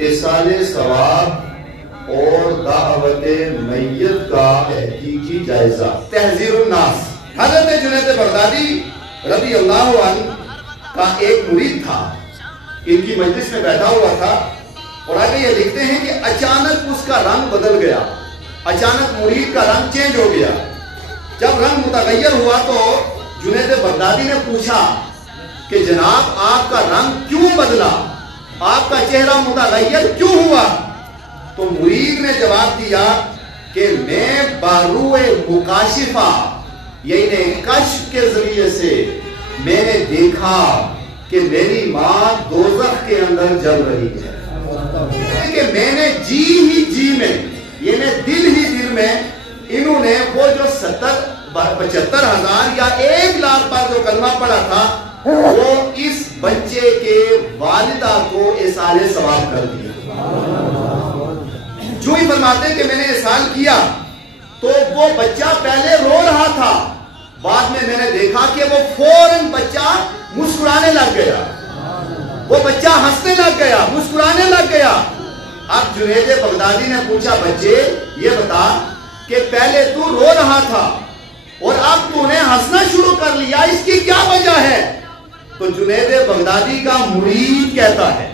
ایصال ثواب اور دعوت میت کا حقیقی جائزہ۔ تحذیر الناس، حضرت جنید بغدادی رضی اللہ عنہ کا ایک مرید تھا، ان کی مجلس میں بیٹھا ہوا تھا، اور آگے یہ لکھتے ہیں کہ اچانک اس کا رنگ بدل گیا، اچانک مرید کا رنگ چینج ہو گیا۔ جب رنگ متغیر ہوا تو جنید بغدادی نے پوچھا کہ جناب آپ کا رنگ کیوں بدلا، آپ کا چہرہ متغیر کیوں ہوا؟ تو مرید نے جواب دیا کہ میں باروئے مکاشفہ یعنی کشف کے ذریعے سے میں نے دیکھا کہ میری ماں دوزخ کے اندر جل رہی ہے، کہ میں نے جی ہی جی میں یعنی دل ہی دل میں انہوں نے وہ جو 75,000 یا 1,00,000 بار جو کلمہ پڑھا تھا وہ اس بچے کے والدہ کو ایصال ثواب کر دیا۔ جو ہی فرماتے ہیں کہ میں نے ایصال کیا تو وہ بچہ پہلے رو رہا تھا، بعد میں نے دیکھا کہ وہ فوراً بچہ مسکرانے لگ گیا، وہ بچہ ہنسنے لگ گیا، مسکرانے لگ گیا۔ اب جنید بغدادی نے پوچھا بچے یہ بتا کہ پہلے تو رو رہا تھا اور اب تو نے ہنسنا شروع کر لیا، اس کی کیا وجہ ہے؟ تو جنید بغدادی کا مرید کہتا ہے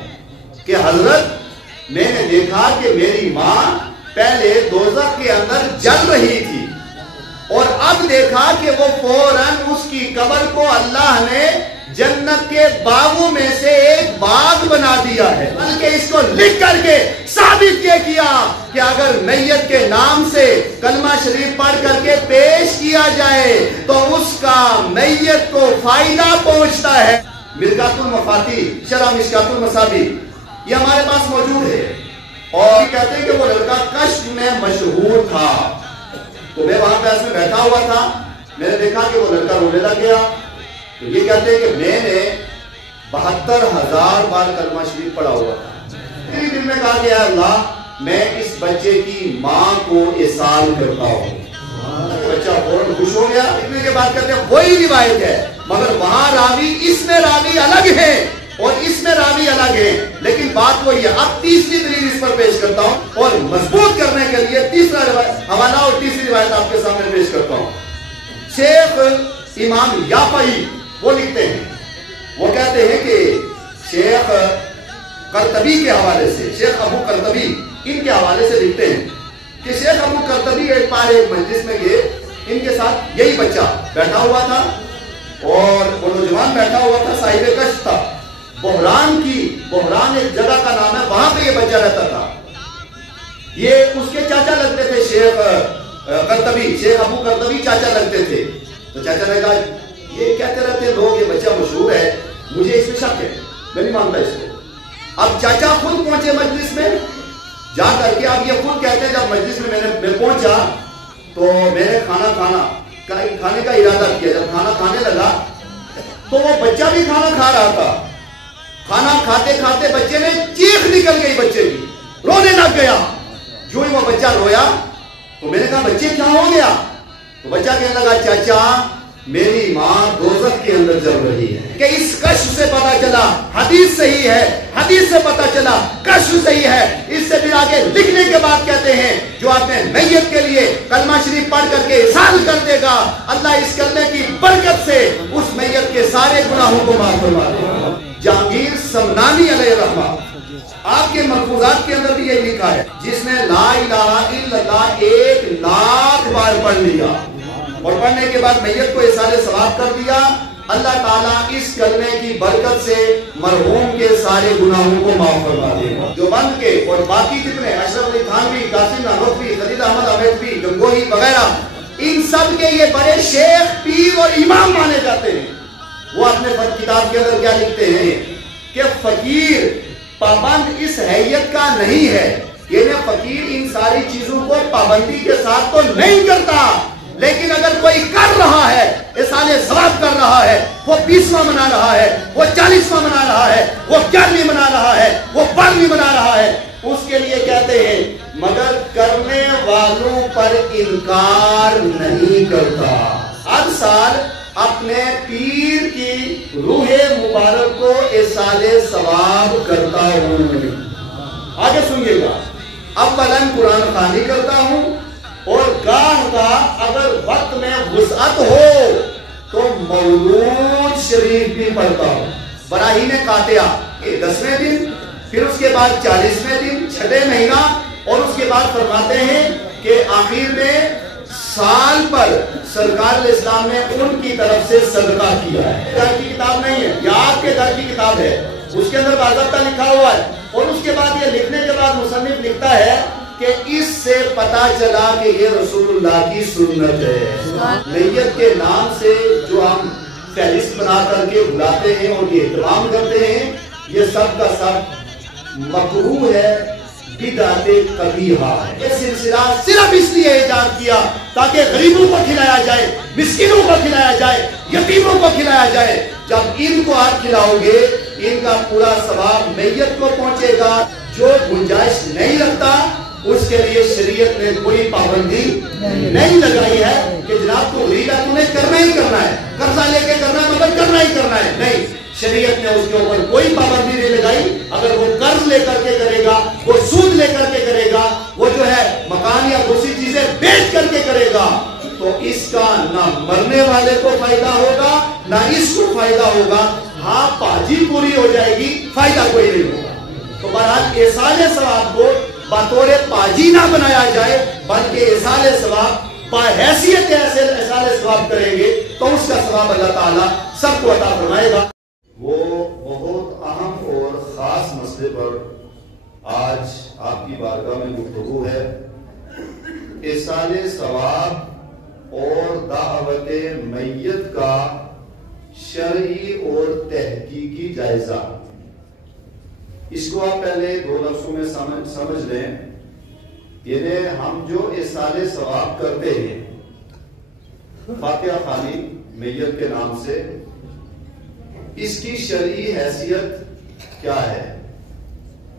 کہ حضرت میں نے دیکھا کہ میری ماں پہلے دوزخ کے اندر جل رہی تھی اور اب دیکھا کہ وہ فوراً اس کی قبر کو اللہ نے جنت کے باغوں میں سے ایک باغ بنا دیا ہے، بلکہ اس کو لکھ کر کے ثابت یہ کیا کہ اگر میت کے نام سے کلمہ شریف پڑھ کر کے پیش کیا جائے تو اس کا میت کو فائدہ پہنچتا ہے۔ مرقات المفاتیح شرح مشکات المصابیح یہ ہمارے پاس موجود ہے، اور کہتے ہیں کہ وہ لڑکا کشف میں مشہور تھا۔ تو میں وہاں پہ ایسے بیٹھا ہوا تھا، میں نے دیکھا کہ وہ لڑکا رونے لگ گیا، تو یہ کہتے ہیں کہ میں نے 72,000 بار کلمہ شریف پڑھا ہوا تھا۔ میرے دل میں کہا کہ اللہ میں اس بچے کی ماں کو ایصال کرتا ہوں۔ بچہ فوراً خوش ہو گیا۔ اتنے کے بعد کہتے ہیں وہی روایت ہے مگر وہاں راوی اس میں راوی الگ ہے اور اس میں راوی الگ ہے، لیکن بات وہی ہے۔ اب تیسری دلیل اس پر پیش کرتا ہوں اور مضبوط کرنے کے لیے تیسرا حوالہ اور تیسری روایت آپ کے سامنے پیش کرتا ہوں۔ شیخ امام یافعی وہ لکھتے ہیں، وہ کہتے ہیں کہ شیخ قرطبی کے حوالے سے، شیخ ابو قرطبی ان کے حوالے سے لکھتے ہیں کہ شیخ ابو قرطبی ایک بار ایک مجلس میں گئے، ان کے ساتھ یہی بچہ بیٹھا ہوا تھا اور وہ نوجوان بیٹھا ہوا تھا، صاحب کشف تھا۔ بحران ایک جگہ کا نام ہے، وہاں پہ یہ بچہ رہتا تھا۔ یہ اس کے چاچا لگتے تھے، شیخ قرطبی، شیخ ابو قرطبی چاچا لگتے تھے۔ تو چاچا نے کہا یہ کہتے رہتے لوگ یہ بچہ مشہور ہے، مجھے اس میں شک ہے، میں نہیں مانتا اس کو۔ اب چاچا خود پہنچے مجلس میں جا کر کے، اب یہ خود کہتے ہیں جب مجلس میں میں پہنچا تو میں نے کھانے کا ارادہ کیا۔ جب کھانا کھانے لگا تو وہ بچہ بھی کھانا کھا رہا تھا۔ کھانا کھاتے کھاتے بچے نے چیخ نکل گئی، بچے کی رونے لگ گیا۔ جو ہی وہ بچہ رویا تو میں نے کہا بچے کیا ہو گیا؟ تو بچہ کہنے لگا چاچا میری ماں دوزخ کے اندر جل رہی ہے۔ کہ اس کشف سے پتا چلا حدیث صحیح ہے، حدیث سے پتا چلا کشف صحیح ہے۔ اس سے پھر آگے لکھنے کے بعد کہتے ہیں جو آپ نے میت کے لیے کلمہ شریف پڑھ کر کے ایصال کر دے گا، اللہ اس کلمے کی برکت سے اس میت کے سارے گناہوں کو معاف فرما دے گا۔ جہانگیر سمنانی علیہ الرحمہ آپ کے ملفوظات کے اندر بھی یہ لکھا ہے، جس نے لا الہ الا اللہ 1,00,000 بار پڑھ لیا اور پڑھنے کے بعد میت کو ایصال ثواب کر دیا، اللہ تعالیٰ اس کلمے کی برکت سے مرحوم کے سارے گناہوں کو معاف فرما دے گا۔ جو بند کے اور باقی جتنے اشرف علی تھانوی، قاسم نانوتوی، خلیل احمد امیدوی، گنگوہی وغیرہ، ان سب کے یہ بڑے شیخ، پیر اور امام مانے جاتے ہیں۔ وہ اپنے کتاب کے اندر کیا لکھتے ہیں کہ فقیر پابند اس حیت کا نہیں ہے، یعنی فقیر ان ساری چیزوں کو پابندی کے ساتھ تو نہیں کرتا، لیکن اگر کوئی کر رہا ہے، ایصال ثواب کر رہا ہے، وہ 20واں منا رہا ہے، وہ 40واں منا رہا ہے، وہ 11ویں منا رہا ہے، وہ 12ویں منا رہا ہے، اس کے لیے کہتے ہیں مگر کرنے والوں پر انکار نہیں کرتا، ہر سال اپنے پیر کی روح مبارک کو ایصال ثواب کرتا ہوں۔ آگے سنیے گا، اولاً قرآن خوانی کرتا ہوں اور گاہ کا اگر وقت میں وسعت ہو تو مولود شریف بھی پڑھتا ہوں۔ براہین قاطعہ 10ویں دن، پھر اس کے بعد 40ویں دن 6 مہینہ، اور اس کے بعد فرماتے ہیں کہ آخر میں سال پر سرکار اسلام نے ان کی طرف سے صدقہ کیا ہے۔ در کی کتاب نہیں ہے، یہ آپ کے در کی کتاب ہے، اس کے اندر باضابطہ لکھا ہوا ہے۔ اور اس کے بعد یہ لکھنے کے بعد مصنف لکھتا ہے کہ اس سے پتا چلا کہ یہ رسول اللہ کی سنت ہے۔ میت کے نام سے جو ہم فہرست بنا کر کے بلاتے ہیں اور یہ اہتمام کرتے ہیں، یہ سب کا سب مکروہ ہے، بدعت قبیحہ ہے۔ یہ سلسلہ صرف اس لیے ایجاد کیا تاکہ غریبوں کو کھلایا جائے، مسکینوں کو کھلایا جائے، یتیموں کو کھلایا جائے۔ جب ان کو آپ کھلاؤ گے، ان کا پورا ثواب میت کو پہنچے گا۔ جو گنجائش نہیں رکھتا اس کے لیے شریعت نے کوئی پابندی نہیں لگائی ہے کہ جناب تو غریب ہے، تمہیں کرنا ہی کرنا ہے، قرضہ لے کے کرنا ہے مگر کرنا ہی کرنا ہے، نہیں، شریعت نے اس کے اوپر کوئی پابندی نہیں لگائی۔ اگر وہ قرض لے کر کے کرے گا، وہ سود لے کر کے کرے گا، وہ جو ہے مکان یا دوسری چیزیں بیچ کر کے کرے گا، تو اس کا نہ مرنے والے کو فائدہ ہوگا نہ اس کو فائدہ ہوگا۔ ہاں پاجی پوری ہو جائے گی، فائدہ کوئی نہیں ہوگا۔ تو بہرحال ایصال ثواب کو بطور پاجی نہ بنایا جائے، بلکہ ایصال ثواب بحیثیت ایسے ایصال ثواب کریں گے تو اس کا ثواب اللہ تعالیٰ سب کو عطا فرمائے گا۔ وہ بہت اہم اور خاص مسئلے پر آج آپ کی بارگاہ میں گفتگو ہے، ایصال ثواب اور دعوت میت کا شرعی اور تحقیقی جائزہ۔ اس کو آپ پہلے 2 لفظوں میں سمجھ لیں، یعنی ہم جو ایصال ثواب کرتے ہیں فاتحہ خوانی میت کے نام سے، اس کی شرعی حیثیت کیا ہے؟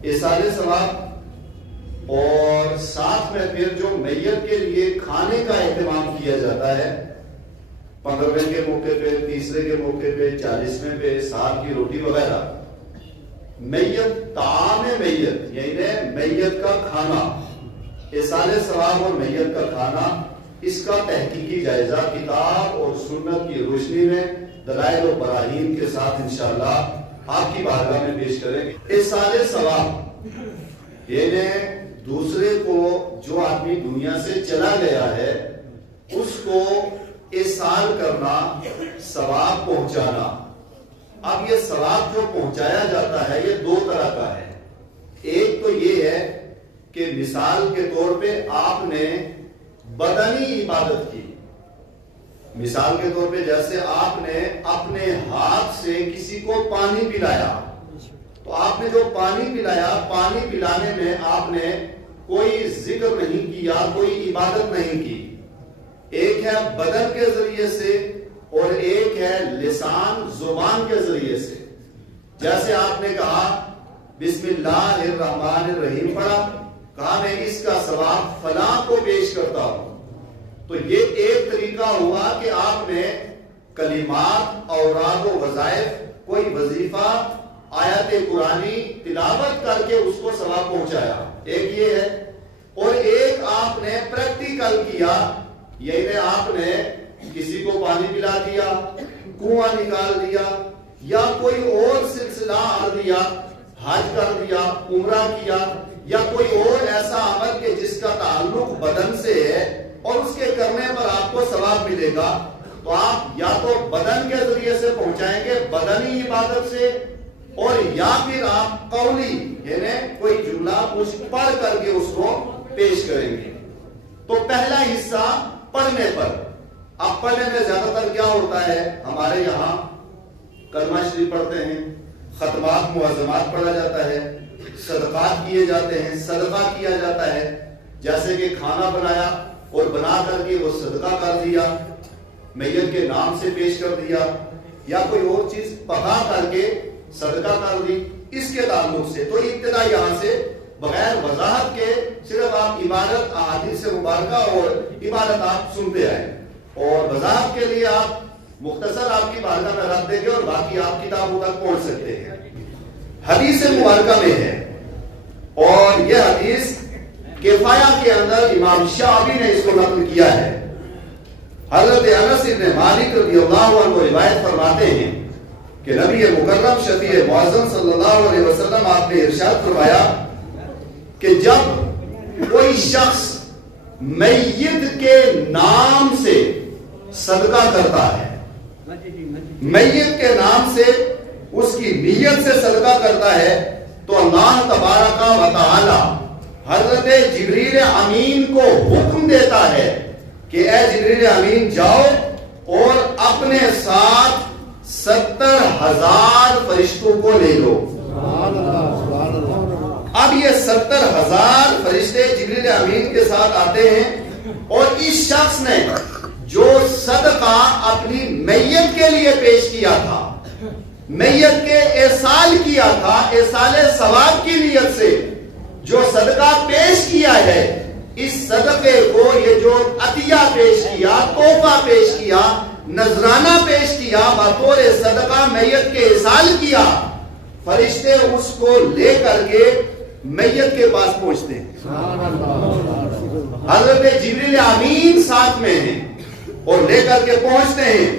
ایصال ثواب اور ساتھ میں پھر جو میت کے لیے کھانے کا اہتمام کیا جاتا ہے، 15ویں کے موقع پہ، 30ویں کے موقع پہ، 40ویں پہ، سال کی روٹی وغیرہ، میت طعام میت یعنی میت کا کھانا، ایصال ثواب اور میت کا کھانا، اس کا تحقیقی جائزہ کتاب اور سنت کی روشنی میں دلائل و براہین کے ساتھ انشاءاللہ آپ کی بارگاہ میں پیش کریں گے۔ ایصال ثواب یعنی دوسرے کو، جو آدمی دنیا سے چلا گیا ہے، اس کو ایصال کرنا، ثواب پہنچانا۔ اب یہ ثواب جو پہنچایا جاتا ہے یہ 2 طرح کا ہے۔ ایک تو یہ ہے کہ مثال کے طور پہ آپ نے بدنی عبادت کی، مثال کے طور پہ جیسے آپ نے اپنے ہاتھ سے کسی کو پانی پلایا، تو آپ نے جو پانی پلایا، پانی پلانے میں آپ نے کوئی ذکر نہیں کیا، کوئی عبادت نہیں کی۔ ایک ہے بدن کے ذریعے سے اور ایک ہے لسان زبان کے ذریعے سے۔ جیسے آپ نے کہا بسم اللہ الرحمن الرحیم پڑھا، کہا میں اس کا ثواب فلاں کو پیش کرتا ہوں، تو یہ ایک طریقہ ہوا کہ آپ نے کلمات، اوراق و وظائف، کوئی وظیفہ، آیت قرآنی تلاوت کر کے اس کو ثواب پہنچایا، ایک یہ ہے۔ اور ایک آپ نے پریکٹیکل کیا، یعنی آپ نے کسی کو پانی پلا دیا، کنواں نکال دیا، یا کوئی اور سلسلہ آر دیا، حج کر دیا، عمرہ کیا، یا کوئی اور ایسا عمل کہ جس کا تعلق بدن سے ہے اور اس کے کرنے پر آپ کو ثواب ملے گا، تو آپ یا تو بدن کے ذریعے سے پہنچائیں گے، بدنی عبادت سے، اور یا پھر آپ قولی یعنی کوئی جملہ کچھ پڑھ کر کے اس کو پیش کریں گے۔ تو پہلا حصہ پڑھنے پر، اب پڑھنے میں زیادہ تر کیا ہوتا ہے، ہمارے یہاں کلمہ شریف پڑھتے ہیں، ختمات معظمات پڑھا جاتا ہے، صدقات کیے جاتے ہیں، صدقہ کیا جاتا ہے، جیسے کہ کھانا بنایا اور بنا کر کے وہ صدقہ کر دیا، میت کے نام سے پیش کر دیا، یا کوئی اور چیز پکا کر کے صدقہ کر دی، اس کے تعلق سے۔ تو ابتدا یہاں سے بغیر وضاحت کے صرف آپ عبادت، احادیث مبارکہ اور عبادت آپ سنتے آئے، اور وضاحت کے لیے آپ مختصر آپ کی بارگاہ میں رکھ دیں گے اور باقی آپ کتابوں تک پہنچ سکتے ہیں۔ حدیث مبارکہ میں ہے اور یہ حدیث کفایہ کے اندر امام شعبی نے اس کو نقل کیا ہے۔ حضرت انس بن مالک رضی اللہ عنہ روایت فرماتے ہیں کہ نبی مکرم شفیع معظم صلی اللہ علیہ وسلم آپ نے ارشاد فرمایا کہ جب کوئی شخص میت کے نام سے صدقہ کرتا ہے، میت کے نام سے اس کی نیت سے صدقہ کرتا ہے، تو اللہ تبارک و تعالی حضرت جبریل امین کو حکم دیتا ہے کہ اے جبریل امین جاؤ اور اپنے ساتھ 70,000 فرشتوں کو لے لو۔ اب یہ 70,000 فرشتے جبریل امین کے ساتھ آتے ہیں، اور اس شخص نے جو صدقہ اپنی میت کے لیے پیش کیا تھا، میت کے ایصال کیا تھا، ایصال ثواب کی نیت سے جو صدقہ پیش کیا ہے، اس صدقے کو یہ جو عطیہ پیش کیا، تحفہ پیش کیا، نذرانہ پیش کیا، بطور صدقہ میت کے ایصال کیا، فرشتے اس کو لے کر کے میت کے پاس پہنچتے ہیں۔ حضرت جبریل امین ساتھ میں ہیں اور لے کر کے پہنچتے ہیں،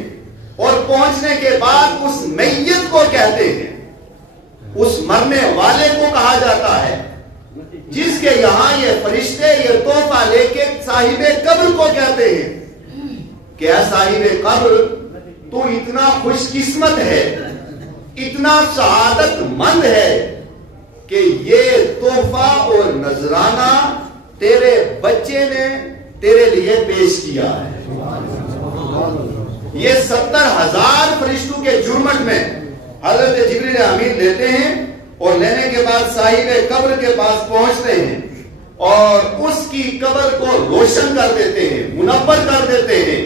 اور پہنچنے کے بعد اس میت کو کہتے ہیں، اس مرنے والے کو کہا جاتا ہے جس کے یہاں یہ فرشتے یہ تحفہ لے کے صاحب قبر کو کہتے ہیں کہ اے صاحب قبر، تو اتنا خوش قسمت ہے، اتنا سعادت مند ہے کہ یہ تحفہ اور نذرانہ تیرے بچے نے تیرے لیے پیش کیا ہے۔ یہ 70,000 فرشتوں کے جرمٹ میں حضرت جبریل امین لیتے ہیں، اور لینے کے بعد صاحب قبر کے پاس پہنچتے ہیں اور اس کی قبر کو روشن کر دیتے ہیں، منور کر دیتے ہیں،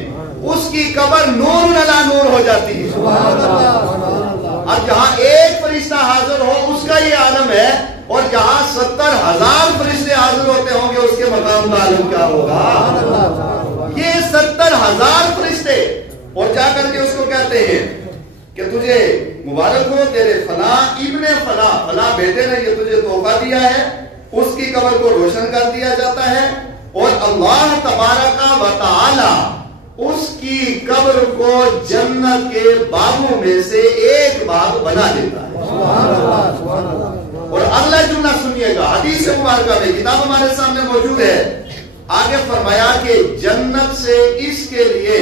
اس کی قبر نور علی نور ہو جاتی ہے۔ اب جہاں ایک فرشتہ حاضر ہو اس کا یہ عالم ہے، اور جہاں 70,000 فرشتے حاضر ہوتے ہوں گے اس کے مقام کا عالم کیا ہوگا؟ یہ 70,000 فرشتے، اور جا کر کے اس کو کہتے ہیں کہ تجھے مبارک ہو، تیرے فلاں ابن فلاں فلاں بیٹے نے یہ تجھے تحفہ دیا ہے، اس کی قبر کو روشن کر دیا جاتا ہے، اور اللہ تبارک و تعالی اس کی قبر کو جنت کے باغوں میں سے ایک باغ بنا دیتا ہے۔ اور اللہ جملہ سنیے گا، حدیث مبارکہ میں کتاب ہمارے سامنے موجود ہے، آگے فرمایا کہ جنت سے اس کے لیے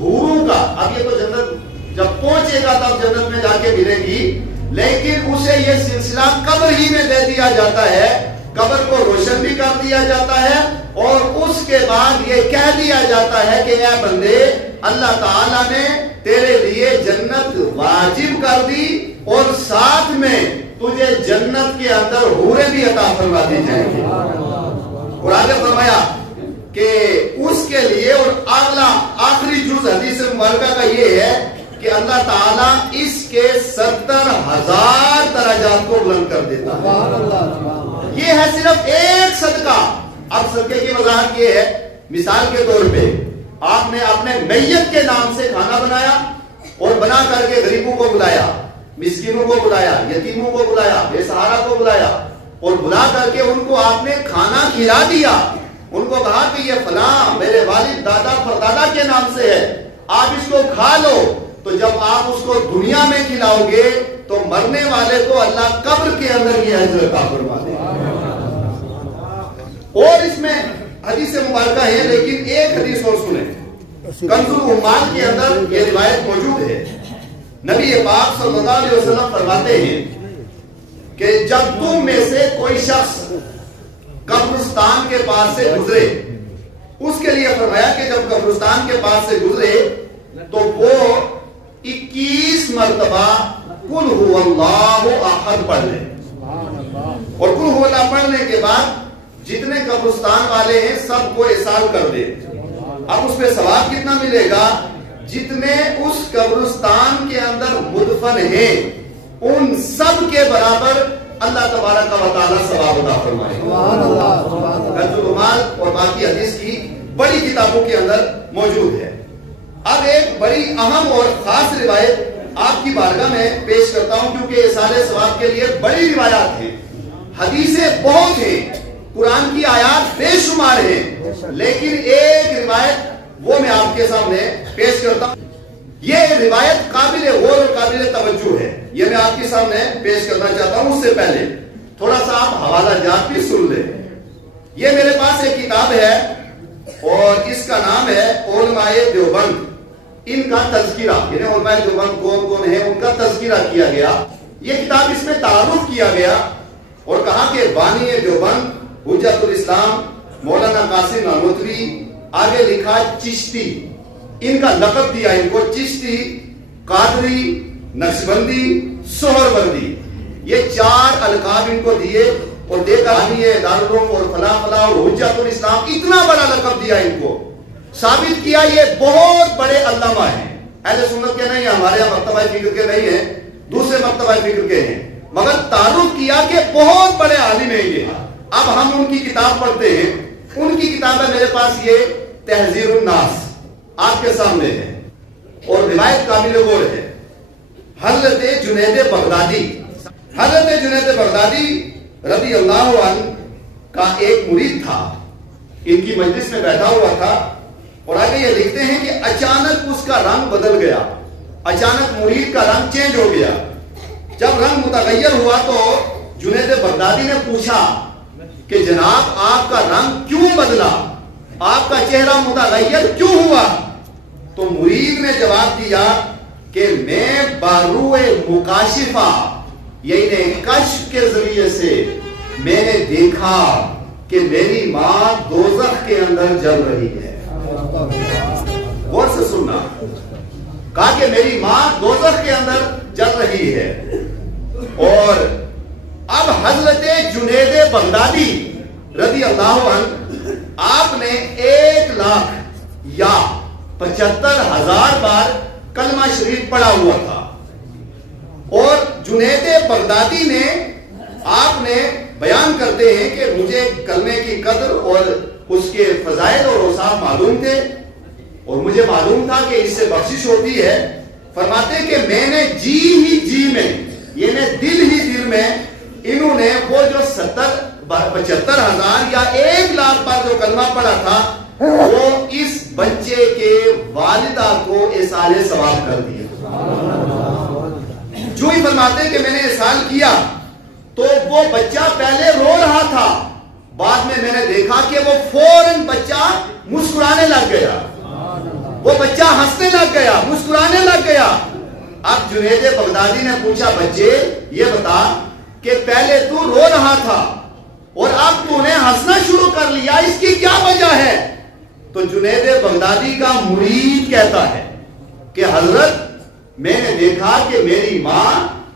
حوروں کا، اب یہ تو جنت جب پہنچے گا تب جنت میں جا کے ملے گی، لیکن اسے یہ سلسلہ قبر ہی میں دے دیا جاتا ہے، قبر کو روشن بھی کر دیا جاتا ہے، اور اس کے بعد یہ کہہ دیا جاتا ہے کہ اے بندے، اللہ تعالیٰ نے تیرے لیے جنت واجب کر دی، اور ساتھ میں تجھے جنت کے اندر حوریں بھی عطا فرما دی جائیں گی۔ اور آگے فرمایا کہ اس کے لیے، اور اگلا آخری جز حدیث مبارکہ کا یہ ہے کہ اللہ تعالیٰ اس کے 70,000 درجات کو بلند کر دیتا ہے۔ یہ ہے صرف ایک صدقہ۔ اب صدقے کی وضاحت یہ ہے، مثال کے طور پہ آپ نے اپنے میت کے نام سے کھانا بنایا، اور بنا کر کے غریبوں کو بلایا، مسکینوں کو بلایا، یتیموں کو بلایا، بے سہارا کو بلایا، اور بلا کر کے ان کو آپ نے کھانا کھلا دیا، ان کو کہا کہ یہ فلاں میرے والد دادا پردادا کے نام سے ہے، آپ اس کو کھا لو۔ تو جب آپ اس کو دنیا میں کھلاؤ گے تو مرنے والے کو اللہ قبر کے اندر یہ اجر عطا فرما دے گا۔ اور اس میں حدیث مبارکہ ہے، لیکن ایک حدیث اور سنیں، کنز العمال کے اندر یہ روایت موجود ہے۔ نبی پاک صلی اللہ علیہ وسلم فرماتے ہیں کہ جب تم میں سے کوئی شخص قبرستان کے پاس سے گزرے، اس کے لیے فرمایا کہ جب قبرستان کے پاس سے گزرے تو وہ 21 مرتبہ قل هو اللہ احد پڑھ لے، اور قل هو اللہ پڑھنے کے بعد جتنے قبرستان والے ہیں سب کو احسان کر دے۔ اب اس میں ثواب کتنا ملے گا؟ جتنے اس قبرستان کے اندر مدفن ہیں ان سب کے برابر اللہ تبارک و تعالی ثواب عطا فرمائے گا۔ کنز العمال اور باقی حدیث کی بڑی کتابوں کے اندر موجود ہے۔ اب ایک بڑی اہم اور خاص روایت آپ کی بارگاہ میں پیش کرتا ہوں، کیونکہ احسان ثواب کے لیے بڑی روایات ہیں، حدیثیں بہت ہیں، قرآن کی آیات بے شمار ہیں، لیکن ایک روایت وہ میں آپ کے سامنے پیش کرتا ہوں۔ یہ روایت قابل غور اور قابل توجہ ہے، یہ میں آپ کے سامنے پیش کرنا چاہتا ہوں۔ اس سے پہلے تھوڑا سا آپ حوالہ جات بھی سن لیں۔ یہ میرے پاس ایک کتاب ہے اور اس کا نام ہے علماء دیوبند، ان کا تذکرہ، یعنی علماء دیوبند کون کون ہیں ان کا تذکرہ کیا گیا۔ یہ کتاب اس میں تعارف کیا گیا اور کہا کہ بانی دیوبند حجت الاسلام مولانا قاسم نانوتوی، آگے لکھا چشتی، ان کا لقب دیا ان کو چشتی، قادری، نقشبندی، سہروردی، یہ 4 القاب ان کو دیے اور دیکھا دارالعلوم اور فلاں فلاں اور حجت الاسلام، اتنا بڑا لقب دیا ان کو، ثابت کیا یہ بہت بڑے علامہ ہیں، اہل سنت کے نہیں ہیں، ہمارے یہاں مکتبہ فکر کے نہیں ہیں، دوسرے مکتبہ فکر کے ہیں، مگر تعارف کیا کہ بہت بڑے عالم ہیں یہ۔ اب ہم ان کی کتاب پڑھتے ہیں، ان کی کتاب ہے میرے پاس یہ تہذیب الناس، آپ کے سامنے ہے اور روایت قابل غور ہے۔ حضرت جنید بغدادی، حضرت جنید بغدادی رضی اللہ عنہ کا ایک مرید تھا، ان کی مجلس میں بیٹھا ہوا تھا اور آگے یہ لکھتے ہیں کہ اچانک اس کا رنگ بدل گیا، اچانک مرید کا رنگ چینج ہو گیا۔ جب رنگ متغیر ہوا تو جنید بغدادی نے پوچھا کہ جناب آپ کا رنگ کیوں بدلا، آپ کا چہرہ متغیر کیوں ہوا؟ تو مرید نے جواب دیا کہ میں باروئے مکاشفہ، یعنی کشف کے ذریعے سے میں نے دیکھا کہ میری ماں دوزخ کے اندر جل رہی ہے۔ غور سے سننا، کہا کہ میری ماں دوزخ کے اندر جل رہی ہے۔ اور اب حضرت جنید بغدادی رضی اللہ عنہ، آپ نے 1 لاکھ یا 75,000 بار کلمہ شریف پڑھا ہوا تھا، اور جنید بغدادی نے، آپ نے بیان کرتے ہیں کہ مجھے کلمے کی قدر اور اس کے فضائل اور اوصاف معلوم تھے اور مجھے معلوم تھا کہ اس سے بخشش ہوتی ہے۔ فرماتے ہیں کہ میں نے جی ہی جی میں، یعنی دل ہی دل میں، انہوں نے وہ جو 75,000 یا 1 لاکھ بار جو کلمہ پڑھا تھا وہ اس بچے کے والدہ کو ایصال ثواب کر دیا۔ جو ہی فرماتے ہیں کہ میں نے ایصال کیا تو وہ بچہ پہلے رو رہا تھا، بعد میں میں نے دیکھا کہ وہ فوراً بچہ مسکرانے لگ گیا، وہ بچہ ہنسنے لگ گیا، مسکرانے لگ گیا۔ اب جنید بغدادی نے پوچھا بچے یہ بتا کہ پہلے تو رو رہا تھا اور اب تو نے ہنسنا شروع کر لیا، اس کی کیا وجہ ہے؟ تو جنید بغدادی کا مرید کہتا ہے کہ حضرت میں نے دیکھا کہ میری ماں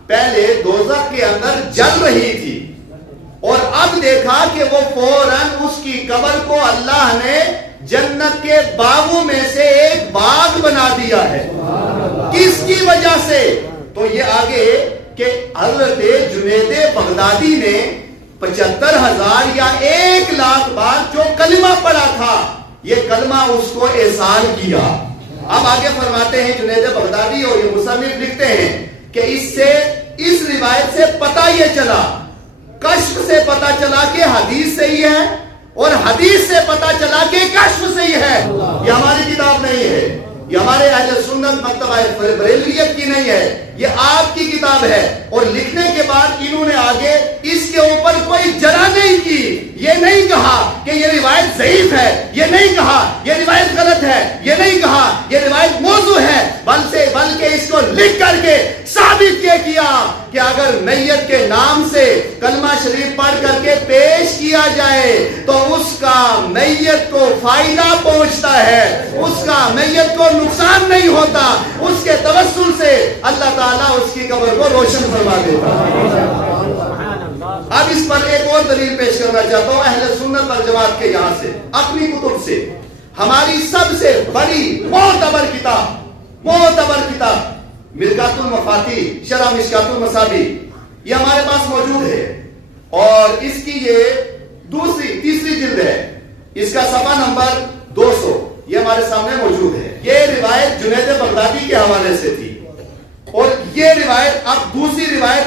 پہلے دوزخ کے اندر جل رہی تھی اور اب دیکھا کہ وہ فوراً اس کی قبر کو اللہ نے جنت کے باغوں میں سے ایک باغ بنا دیا ہے۔ کس کی وجہ سے؟ تو یہ آگے کہ حضرت جنید بغدادی نے 75,000 یا 1 لاکھ بار جو کلمہ پڑھا تھا، یہ کلمہ اس کو ایصال کیا۔ اب آگے فرماتے ہیں جنید بغدادی اور یہ مصنف لکھتے ہیں کہ اس روایت سے پتہ یہ چلا، کشف سے پتہ چلا کہ حدیث صحیح ہے اور حدیث سے پتہ چلا کہ کشف صحیح ہے۔ یہ ہماری کتاب نہیں ہے، یہ ہمارے اہل سنت مکتبہ بریلویت کی نہیں ہے، یہ آپ کی کتاب ہے۔ اور لکھنے کے بعد انہوں نے آگے اس کے اوپر کوئی جرح نہیں کی، یہ نہیں کہا کہ یہ روایت ضعیف ہے، یہ نہیں کہا یہ روایت غلط ہے، یہ نہیں کہا یہ روایت موضوع ہے، بلکہ اس کو لکھ کر کے ثابت کیا کہ اگر میت کے نام سے کلمہ شریف پڑھ کر کے پیش کیا جائے تو اس کا میت کو فائدہ پہنچتا ہے، اس کا میت کو نقصان نہیں ہوتا، اس کے توسل سے اللہ تعالیٰ اس کی قبر کو روشن فرما دیتا ہے۔ اب اس پر ایک اور دلیل پیش کرنا چاہتا ہوں اہل سنت والجماعت کے یہاں سے، اپنی کتب سے، ہماری سب سے بڑی معتبر کتاب مرقات المفاتیح شرح مشکات المصابیح یہ ہمارے پاس موجود ہے اور اس کی یہ تیسری جلد ہے، اس کا صفحہ نمبر 200 یہ ہمارے سامنے موجود ہے۔ یہ روایت جنید بغدادی کے حوالے سے تھی اور یہ روایت اب دوسری روایت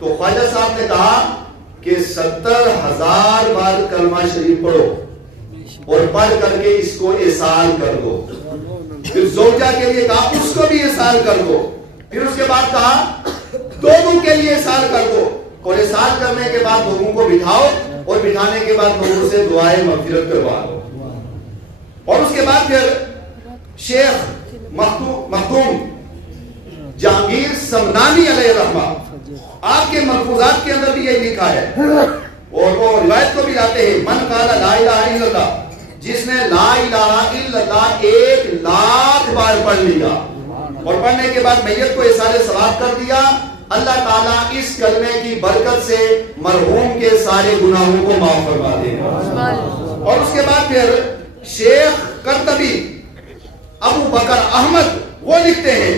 تو خواجہ صاحب نے کہا کہ 70,000 بار کلمہ شریف پڑھو اور پڑھ کر کے اس کو احسان کر دو. پھر زوجہ کے لیے کہا اس کو بھی احسان کر دو. پھر اس کے بعد کہا دونوں کے لیے احسان کر دو. اور احسان کرنے کے بعد لوگوں کو بٹھاؤ اور بٹھانے کے بعد لوگوں سے دعائیں مغفرت کروا دو. اور اس کے بعد پھر شیخ مختوم جہانگیر سمنانی علیہ الرحمہ آپ کے ملفوظات کے اندر بھی یہ لکھا ہے اور وہ روایت کو بھی لاتے ہیں من قال لا الہ الا اللہ, جس نے لا الہ الا اللہ 1,00,000 بار پڑھ لیا اور پڑھنے کے بعد میت کو احسان ثواب کر دیا, اللہ تعالیٰ اس کلمے کی برکت سے مرحوم کے سارے گناہوں کو معاف فرما دے گا. اور اس کے بعد پھر شیخ قرطبی ابو بکر احمد وہ لکھتے ہیں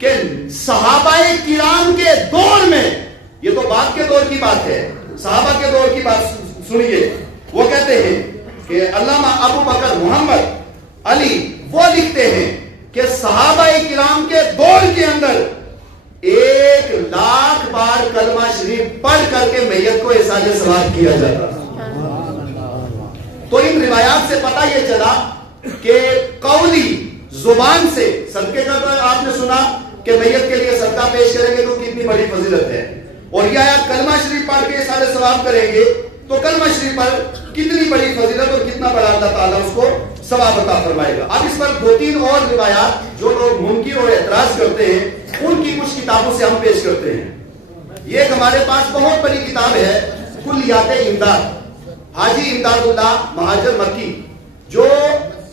کہ صحابہ کرام کے دور میں, یہ تو بعد کے دور کی بات ہے, صحابہ کے دور کی بات سنیے, وہ کہتے ہیں کہ علامہ ابو بکر محمد علی وہ لکھتے ہیں کہ صحابہ کرام کے دور کے اندر 1,00,000 بار کلمہ شریف پڑھ کر کے میت کو احسان ثواب کیا جاتا. تو ان روایات سے پتہ یہ چلا کہ قولی زبان سے صدقے کا تو آپ نے سنا کہ میت کے لیے صدقہ پیش کریں گے تو کتنی بڑی فضیلت ہے, اور یہ آیات کلمہ شریف پڑھ کے احسان ثواب کریں گے تو کلمہ شریف پر کتنی بڑی فضیلت اور کتنا بڑا اللہ تعالیٰ اس کو ثواب عطا فرمائے گا. اب اس پر 2-3 اور روایات جو لوگ منکر اور اعتراض کرتے ہیں ان کی کچھ کتابوں سے ہم پیش کرتے ہیں. یہ ایک ہمارے پاس بہت بڑی کتاب ہے کلیات امداد, حاجی امداد اللہ مہاجر مکی جو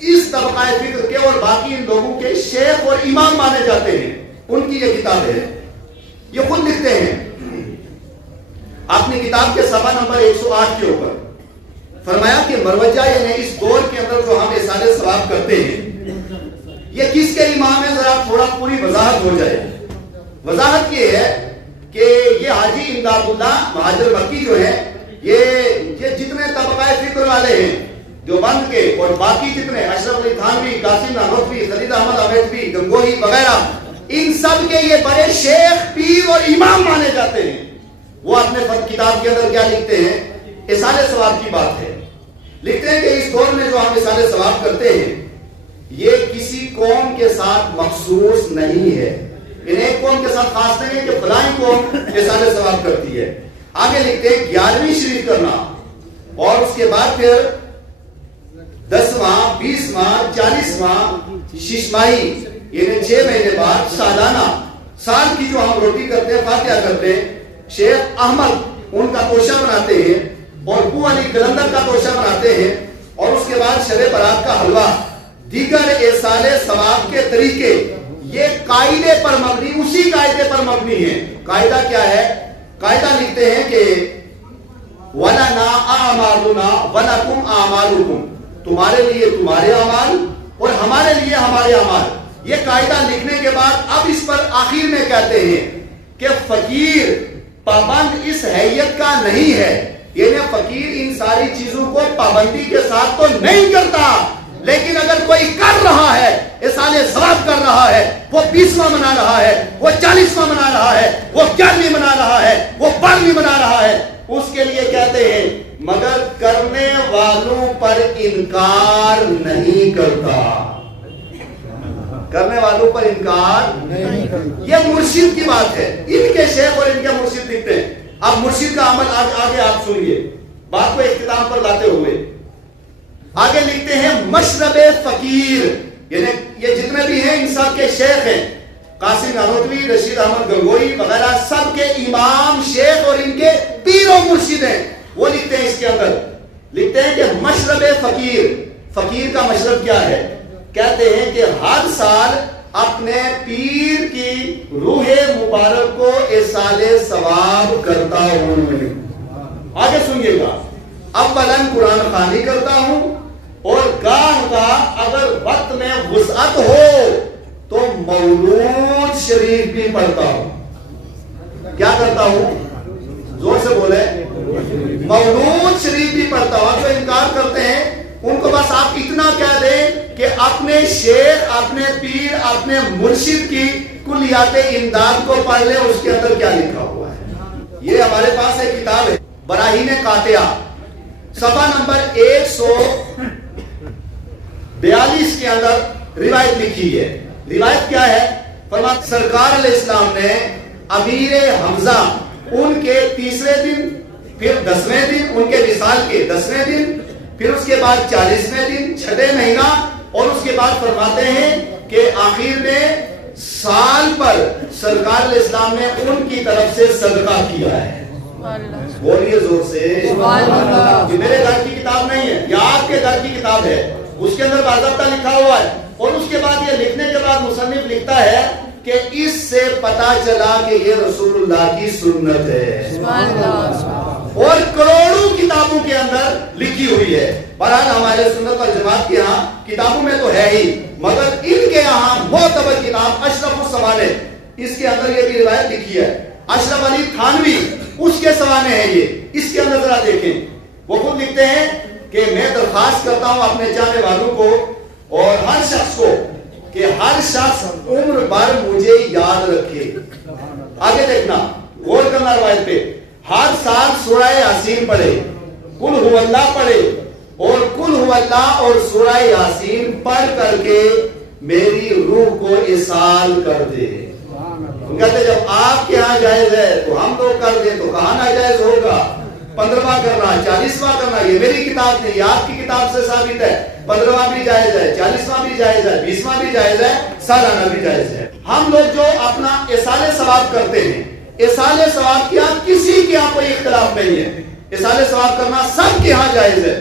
اس طبقہ فکر کے اور باقی ان لوگوں کے شیخ اور امام مانے جاتے ہیں, ان کی یہ کتاب ہے. یہ خود لکھتے ہیں اپنی کتاب کے صفحہ نمبر 108 کے اوپر, فرمایا کہ مروجہ یعنی اس دور کے اندر جو ہم احسان ثواب کرتے ہیں یہ کس کے امام ہے, ذرا تھوڑا پوری وضاحت ہو جائے. وضاحت یہ ہے کہ یہ حاجی امداد اللہ مہاجر مکی جو ہے یہ جتنے طبقہ فکر والے ہیں دیوبند کے اور باقی جتنے اشرف علی تھانوی, قاسم نانوتوی, خلیل احمد امیتوی, گنگوہی وغیرہ, ان سب کے یہ بڑے شیخ پیر اور امام مانے جاتے ہیں. وہ اپنے کتاب کے اندر کیا لکھتے ہیں, احسان ثواب کی بات ہے. لکھتے ہیں کہ اس دور میں جو ہم احسان ثواب کرتے ہیں یہ کسی قوم کے ساتھ مخصوص نہیں ہے, ایک قوم کے ساتھ خاص نہیں ہے کہ فلاں قوم احسان ثواب کرتی ہے. آگے لکھتے ہیں 11ویں شریف کرنا اور اس کے بعد پھر 10واں, 20واں, 40واں ششماہی یعنی 6 مہینے بعد سالانہ سال کی جو ہم روٹی کرتے ہیں فاتحہ کرتے ہیں, شیخ احمد ان کا توشہ بناتے ہیں اور بو علی قلندر کا توشہ بناتے ہیں, اور اس کے بعد شب برات کا حلوہ, دیگر احسان ثواب کے طریقے یہ قاعدے پر مبنی, اسی قاعدے پر مبنی ہے. قاعدہ کیا ہے, قاعدہ لکھتے ہیں کہ وَلَنَا أَعْمَالُنَا وَلَكُمْ أَعْمَالُكُمْ, تمہارے لیے تمہارے اعمال اور ہمارے لیے ہمارے اعمال. یہ قاعدہ لکھنے کے بعد اب اس پر آخر میں کہتے ہیں کہ فقیر پابند اس حیثیت کا نہیں ہے, یعنی فقیر ان ساری چیزوں کو پابندی کے ساتھ تو نہیں کرتا, لیکن اگر کوئی کر رہا ہے احسان ثواب کر رہا ہے, وہ 20واں منا رہا ہے, وہ 40واں منا رہا ہے, وہ 11ویں منا رہا ہے, وہ 12ویں منا رہا ہے, اس کے لیے کہتے ہیں مگر کرنے والوں پر انکار نہیں کرتا. کرنے والوں پر انکار نہیں کرتا, یہ مرشد کی بات ہے. ان کے شیخ اور ان کے مرشد لکھتے ہیں. اب مرشد کا عمل آگے آپ سنیے بات کو اختتام پر لاتے ہوئے. آگے لکھتے ہیں مشرب فقیر, یعنی یہ جتنے بھی ہیں ان سب کے شیخ ہیں, قاسم نانوتوی, رشید احمد گنگوئی وغیرہ, سب کے امام شیخ اور ان کے پیر و مرشد ہیں. وہ لکھتے ہیں اس کے اندر, لکھتے ہیں کہ مشرب فقیر, فقیر کا مشرب کیا ہے, کہتے ہیں کہ ہر سال اپنے پیر کی روح مبارک کو احسان ثواب کرتا ہوں. آگے سنیے گا, اولاً قرآن خوانی کرتا ہوں اور گاہ گاہ اگر وقت میں وسعت ہو تو مولود شریف بھی پڑھتا ہوں. کیا کرتا ہوں, زور سے بولے, مولود شریف بھی پڑھتا ہوں. جو انکار کرتے ہیں ان کو بس آپ اتنا کہہ دیں کہ اپنے شیخ, اپنے پیر, اپنے مرشد کی کلیات امداد کو پڑھ لیں, اس کے اندر کیا لکھا ہوا ہے. یہ ہمارے پاس ایک کتاب ہے براہین قاطعہ، صفحہ نمبر 142 کے اندر روایت لکھی ہے. روایت کیا ہے؟ فرماتے سرکار علیہ السلام نے امیر حمزہ ان کے 3 دن، پھر 10ویں دن، ان کے وصال کے 10ویں دن، پھر اس کے بعد 40ویں دن 6 مہینہ، اور اس کے بعد فرماتے ہیں کہ آخر میں سال پر سرکار علیہ السلام نے ان کی طرف سے صدقہ کیا ہے. بولیے زور سے، یہ میرے گھر کی کتاب نہیں ہے، یہ آپ کے گھر کی کتاب ہے. اس کے اندر باضابطہ لکھا ہوا ہے. اور اس کے بعد یہ لکھنے کے بعد مصنف لکھتا ہے کہ اس سے پتا چلا کہ یہ رسول اللہ کی سنت ہے. اور کروڑوں کتابوں کے اندر لکھی ہوئی ہے. بہرحال ہمارے سنت اور جماعت کے ہاں کتابوں میں تو ہے ہی، مگر ان کے یہاں معتبر کتاب اشرف السوانے، اس کے اندر یہ بھی روایت لکھی ہے. اشرف علی تھانوی اس کے سوانے ہیں. یہ اس کے اندر ذرا دیکھیں، وہ خود لکھتے ہیں کہ میں درخواست کرتا ہوں اپنے چاہنے والوں کو اور ہر شخص کو کہ ہر شخص عمر بھر مجھے یاد رکھے. آگے دیکھنا، غور کرنا روایت پہ. ہر سال سورہ یاسین پڑھے، قل هو اللہ پڑھے، اور قل هو اللہ اور سورہ یاسین پڑھ کر کے میری روح کو اصال کر دے. کہتے جب آپ کے ہاں جائز ہے تو ہم لوگ کر دیں تو کہاں ناجائز ہوگا؟ 15واں کرنا، 40واں کرنا، یہ میری کتاب نہیں، آپ کی کتاب سے ثابت ہے. 15واں بھی جائز ہے، 40واں بھی جائز ہے، 20واں بھی جائز ہے، سالانہ بھی جائز ہے. ہم لوگ جو اپنا اصال ثواب کرتے ہیں، اصال ثواب کیا کسی کے یہاں کوئی اختلاف نہیں ہے. اصال ثواب کرنا سب کے ہاں جائز ہے.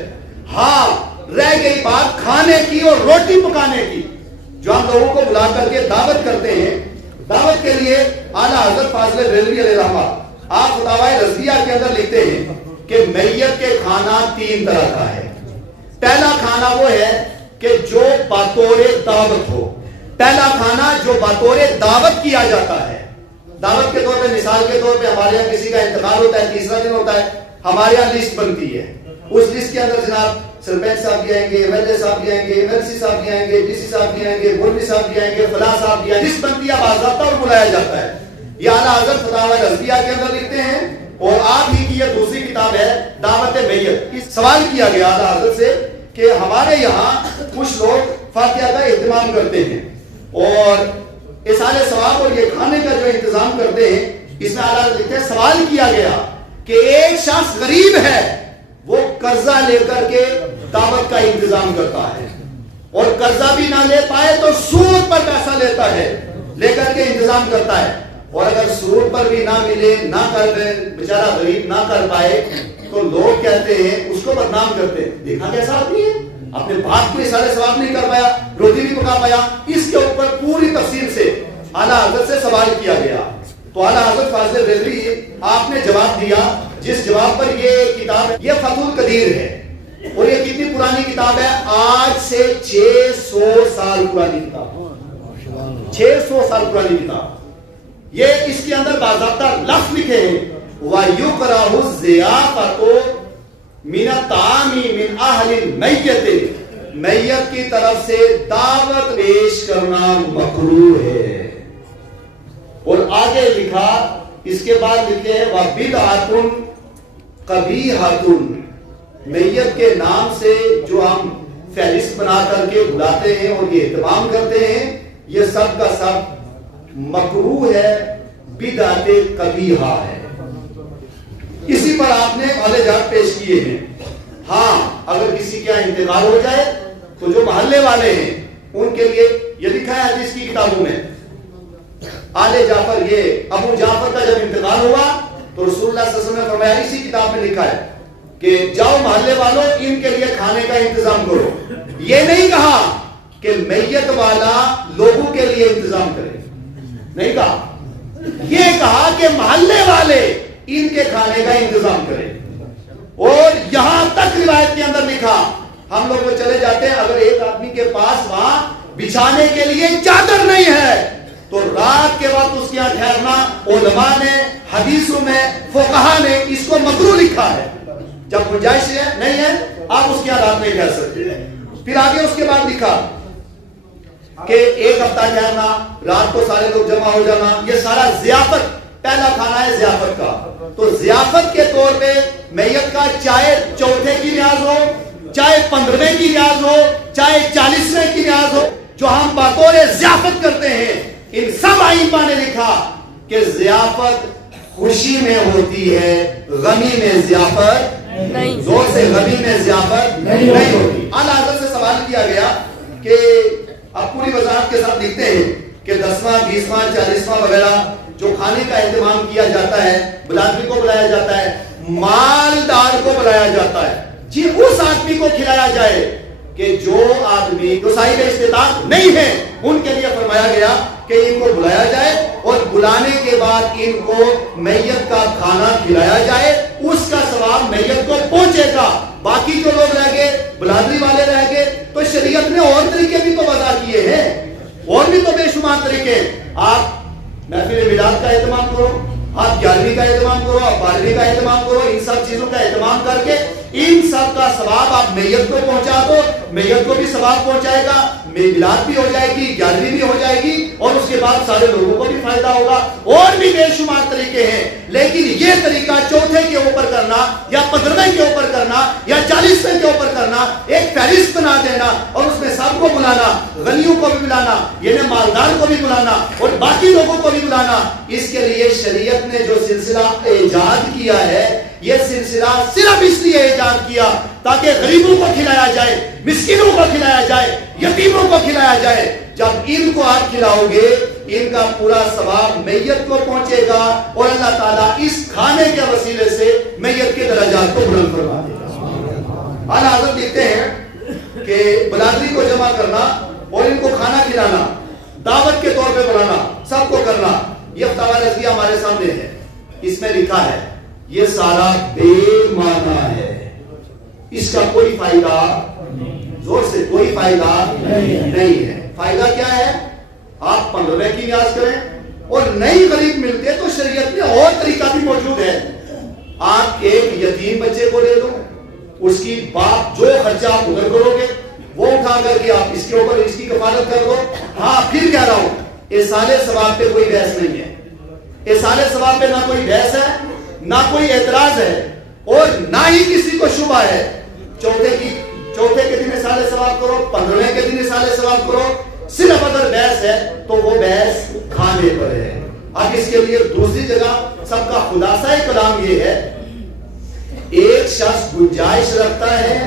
ہاں رہ گئی بات کھانے کی اور روٹی پکانے کی. جو ہم لوگوں کو بلا کر کے دعوت کرتے ہیں، دعوت کے لیے اعلیٰ حضرت فاضل بریلوی علیہ رحمہ آپ فتاوی رضویہ کے اندر لکھتے ہیں کہ میت کے کھانا 3 طرح کا ہے. پہلا کھانا وہ ہے کہ جو بطور دعوت ہو. پہلا کھانا جو بطور دعوت کیا جاتا ہے. دعوت کے طور پہ، مثال کے طور پہ ہمارے یہاں کسی کا انتقال ہوتا ہے، 3را دن ہوتا ہے، ہمارے یہاں لسٹ بنتی ہے. اس لسٹ کے اندر جناب سرپنچ صاحب بھی آئیں گے، ایم ایل اے صاحب بھی آئیں گے، ایم ایل سی صاحب بھی آئیں گے، ڈی سی صاحب بھی آئیں گے، مولوی صاحب بھی آئیں گے، فلاں صاحب بھی آئیں گے. لسٹ بنتی ہے، باضابطہ اور بلایا جاتا ہے. یہ اعلیٰ حضرت فتاوی رضویہ کے اندر لکھتے ہیں. اور آپ ہی کی یہ دوسری کتاب ہے دعوت میت. اس سوال کیا گیا اعلیٰ حضرت سے کہ ہمارے یہاں کچھ لوگ فاتحہ کا اہتمام کرتے ہیں اور اصال ثواب اور یہ کھانے کا جو انتظام کرتے ہیں، اس میں اعلیٰ حضرت لکھتے ہیں سوال کیا گیا کہ ایک شخص غریب ہے، وہ قرضہ لے کر کے دعوت کا انتظام کرتا ہے، اور قرضہ بھی نہ لے پائے تو سود پر پیسہ لیتا ہے، لے کر کے انتظام کرتا ہے. اور اگر سود پر بھی نہ ملے، نہ کر بیچارہ غریب نہ کر پائے تو لوگ کہتے ہیں، اس کو بدنام کرتے ہیں، دیکھا کیسا آدمی ہے، اپنے باپ کو سارے ثواب نہیں کر پایا، روٹی نہیں پکا پایا. اس کے اوپر پوری تفصیل سے اعلیٰ حضرت سے سوال کیا گیا. تو اعلیٰ حضرت فاضل بریلوی آپ نے جواب دیا، جس جواب پر یہ کتاب ہے، یہ فتح القدیر ہے. اور یہ کتنی پرانی کتاب ہے؟ آج سے 600 سال پرانی کتاب، 600 سال پرانی کتاب. یہ اس کے اندر باضابطہ لفظ لکھے ہیں وَيُقْرَهُ الضِّيَافَةُ مِنَ الطَّعَامِ مِنْ أَهْلِ الْمَيِّتِ. میت کی طرف سے دعوت پیش کرنا مکروہ ہے. اور آگے لکھا، اس کے بعد لکھے ہیں وَبِدْعَةٌ قَبِیحَةٌ. میت کے نام سے جو ہم فہرست بنا کر کے بلاتے ہیں اور یہ اہتمام کرتے ہیں، یہ سب کا سب مکروہ ہے، بدعت قبیحہ ہے. اسی پر آپ نے علیحدہ پیش کیے ہیں. ہاں اگر کسی کا انتقال ہو جائے تو جو محلے والے ہیں ان کے لیے یہ لکھا ہے حدیث کی کتابوں میں، آل جعفر، یہ ابو جعفر کا جب انتقال ہوا تو رسول اللہ صلی اللہ علیہ وسلم نے فرمایا، اسی کتاب میں لکھا ہے کہ جاؤ محلے والوں ان کے لیے کھانے کا انتظام کرو. یہ نہیں کہا کہ میت والا لوگوں کے لیے انتظام کرے، نہیں کہا. یہ کہا کہ محلے والے ان کے کھانے کا انتظام کریں. اور یہاں تک روایت کے اندر لکھا، ہم لوگ وہ چلے جاتے ہیں، اگر ایک آدمی کے پاس وہاں بچھانے کے لیے چادر نہیں ہے تو رات کے وقت اس کے یہاں ٹھہرنا علماء نے، حدیثوں میں، فقہا نے اس کو مکروہ لکھا ہے. جب گنجائش نہیں ہے آپ اس کے یہاں رات نہیں ٹھہر سکتے. پھر آگے اس کے بعد لکھا کہ 1 ہفتہ ٹھہرنا، رات کو سارے لوگ جمع ہو جانا، یہ سارا ضیافت پہلا کھانا ہے ضیافت کا. تو ضیافت کے طور پہ میت کا چاہے چوتھے کی نیاز ہو, چاہے 15ویں کی نیاز ہو, چاہے 40ویں کی نیاز ہو, جو ہم بطور ضیافت کرتے ہیں, ان سب ائمہ نے لکھا کہ ضیافت خوشی میں ہوتی ہے, غمی میں ضیافت نہیں. زور سے, غمی میں ضیافت نہیں ہوتی. اعلیٰ حضرت سے سوال کیا گیا کہ اب پوری وضاحت کے ساتھ لکھتے ہیں کہ 10واں 20واں 40واں وغیرہ جو کھانے کا اہتمام کیا جاتا ہے, بلادری کو بلایا جاتا ہے, مالدار کو بلایا جاتا ہے, جی اس آدمی کو کھلایا جائے کہ جو آدمی جو صاحب استطاعت نہیں ہے, ان کے لیے فرمایا گیا کہ ان کو بلایا جائے اور بلانے کے بعد ان کو میت کا کھانا کھلایا جائے, اس کا ثواب میت کو پہنچے گا. باقی جو لوگ رہ گئے, بلادری والے رہ گئے, تو شریعت نے اور طریقے بھی تو وضع کیے ہیں, اور بھی تو بے شمار طریقے. آپ محفل میلاد کا اہتمام کرو, آپ 11ویں کا اہتمام کرو, آپ 12ویں کا اہتمام کرو, ان سب چیزوں کا اہتمام کر کے ان سب کا ثواب آپ میت کو پہنچا دو, میت کو بھی ثواب پہنچائے گا, میلاد بھی ہو جائے گی, 11ویں بھی ہو جائے گی, اور اس کے بعد سارے لوگوں کو بھی فائدہ ہوگا. اور بھی بے شمار طریقے ہیں, لیکن یہ طریقہ چوتھے کے اوپر کرنا یا 15ویں کے اوپر کرنا یا 40ویں کے اوپر کرنا, ایک فہرست بنا دینا اور اس میں سب کو بلانا, غنیوں کو بھی بلانا, یعنی مالدار کو بھی بلانا اور باقی لوگوں کو بھی بلانا, اس کے لیے شریعت نے جو سلسلہ ایجاد کیا ہے, یہ سلسلہ صرف اس لیے ایجاد کیا تاکہ غریبوں کو کھلایا جائے, مسکینوں کو کھلایا جائے, یتیموں کو کھلایا جائے. جب ان کو آپ کھلاؤ گے, ان کا پورا ثواب میت کو پہنچے گا اور اللہ تعالیٰ اس کھانے کے وسیلے سے میت کے درجات کو بلند فرما دے گا. اعلیٰ حضرت لکھتے ہیں کہ بلادری کو جمع کرنا اور ان کو کھانا کھلانا, دعوت کے طور پہ بلانا, سب کو کرنا, یہ فتاوی رضویہ ہمارے سامنے ہے. اس میں لکھا ہے یہ سارا بے معنی ہے, اس کا کوئی فائدہ, زور سے, کوئی فائدہ نہیں ہے. فائدہ کیا ہے؟ آپ 15ویں کی نیاز کریں, اور نئی غریب ملتے تو شریعت میں اور طریقہ بھی موجود ہے. آپ ایک یتیم بچے کو دے دو, اس کی باپ جو خرچہ آپ ادھر کرو گے وہ اٹھا کر کے آپ اس کے اوپر اس کی کفالت کر دو. ہاں پھر کہہ رہا ہوں, ایصال ثواب پہ کوئی بحث نہیں ہے, ایصال ثواب پہ نہ کوئی بحث ہے, نہ کوئی اعتراض ہے, اور نہ ہی کسی کو شبہ ہے. چوتھے کے دن ایصال ثواب کرو, 15ویں کے دن ایصال ثواب کرو. صرف اگر بحث ہے تو وہ بحث کھانے پر ہے. اب اس کے لیے دوسری جگہ سب کا خلاصہ کلام یہ ہے, ایک شخص گنجائش رکھتا ہے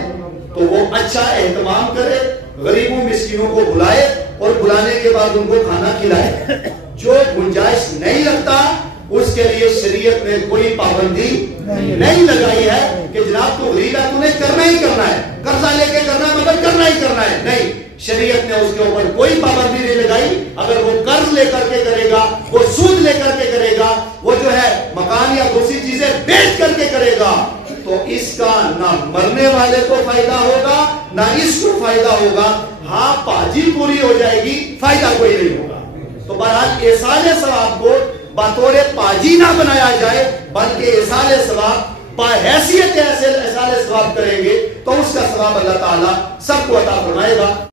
تو وہ اچھا اہتمام کرے, غریبوں مسکینوں کو بلائے اور بلانے کے بعد ان کو کھانا کھلائے. جو گنجائش نہیں رکھتا اس کے لیے شریعت نے کوئی پابندی نہیں لگائی ہے کہ جناب تو غریب ہے, تو نے کرنا ہی کرنا ہے, قرضہ لے کے کرنا ہے مگر کرنا ہی کرنا ہے. نہیں, شریعت نے اس کے اوپر کوئی پابندی نہیں لگائی. اگر وہ قرض لے کر کے کرے گا, وہ سود لے کر کے کرے گا, وہ جو ہے مکان یا دوسری چیزیں بیچ کر کے کرے گا, تو اس کا نہ مرنے والے کو فائدہ ہوگا نہ اس کو فائدہ ہوگا. ہاں پاجی پوری ہو جائے گی, فائدہ کوئی نہیں ہوگا. تو بہرحال ایصال ثواب کو بطور پاجی نہ بنایا جائے, بلکہ ایصال ثواب بحیثیت ایصال ثواب کریں گے تو اس کا ثواب اللہ تعالیٰ سب کو عطا فرمائے گا.